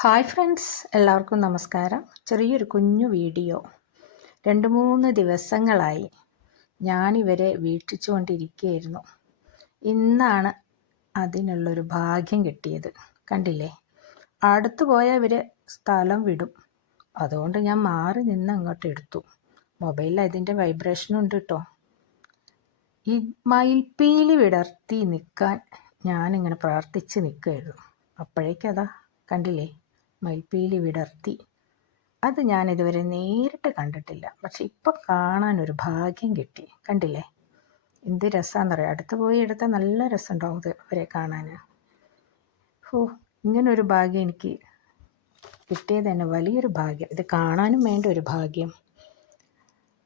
Hi friends, എല്ലാവർക്കും നമസ്കാരം. ചെറിയൊരു കുഞ്ഞു വീഡിയോ. 2-3 ദിവസങ്ങളായി ഞാനിവരെ വീക്ഷിച്ചുകൊണ്ടിരിക്കുകയായിരുന്നു. ഇന്നാണ് അതിനുള്ളൊരു ഭാഗ്യം കിട്ടിയത്. കണ്ടില്ലേ, അടുത്ത് പോയാൽ ഇവർ സ്ഥലം വിടും. അതുകൊണ്ട് ഞാൻ മാറി നിന്ന് അങ്ങോട്ട് എടുത്തു. മൊബൈലിൽ അതിൻ്റെ വൈബ്രേഷനും ഉണ്ട് കേട്ടോ. ഈ മയിൽപ്പീലി വിടർത്തി നിൽക്കാൻ ഞാനിങ്ങനെ പ്രാർത്ഥിച്ച് നിൽക്കുകയായിരുന്നു. അപ്പോഴേക്കതാ കണ്ടില്ലേ, മയിൽപ്പീലി വിടർത്തി. അത് ഞാനിതുവരെ നേരിട്ട് കണ്ടിട്ടില്ല, പക്ഷെ ഇപ്പം കാണാനൊരു ഭാഗ്യം കിട്ടി. കണ്ടില്ലേ, എന്ത് രസമാണെന്നറിയാം. അടുത്ത് പോയി എടുത്താൽ നല്ല രസമുണ്ടാവും ഇത് അവരെ കാണാൻ. ഇങ്ങനൊരു ഭാഗ്യം എനിക്ക് കിട്ടിയത് തന്നെ വലിയൊരു ഭാഗ്യം. ഇത് കാണാനും വേണ്ട ഒരു ഭാഗ്യം.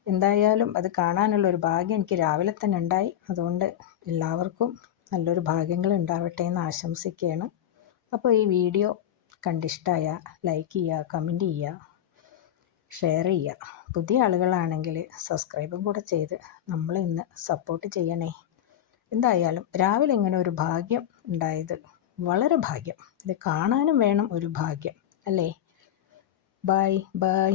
എന്തായാലും അത് കാണാനുള്ള ഒരു ഭാഗ്യം എനിക്ക് രാവിലെ തന്നെ ഉണ്ടായി. അതുകൊണ്ട് എല്ലാവർക്കും നല്ലൊരു ഭാഗ്യങ്ങൾ ഉണ്ടാവട്ടെ എന്ന് ആശംസിക്കുകയാണ്. അപ്പോൾ ഈ വീഡിയോ കണ്ടിഷ്ടമായ ലൈക്ക് ചെയ്യുക, കമൻറ്റ് ചെയ്യുക, ഷെയർ ചെയ്യുക. പുതിയ ആളുകളാണെങ്കിൽ സബ്സ്ക്രൈബും കൂടെ ചെയ്ത് നമ്മളെ ഇന്ന് സപ്പോർട്ട് ചെയ്യണേ. എന്തായാലും രാവിലെ ഇങ്ങനെ ഒരു ഭാഗ്യം ഉണ്ടായത് വളരെ ഭാഗ്യം. ഇത് കാണാനും വേണം ഒരു ഭാഗ്യം, അല്ലേ? Bye bye.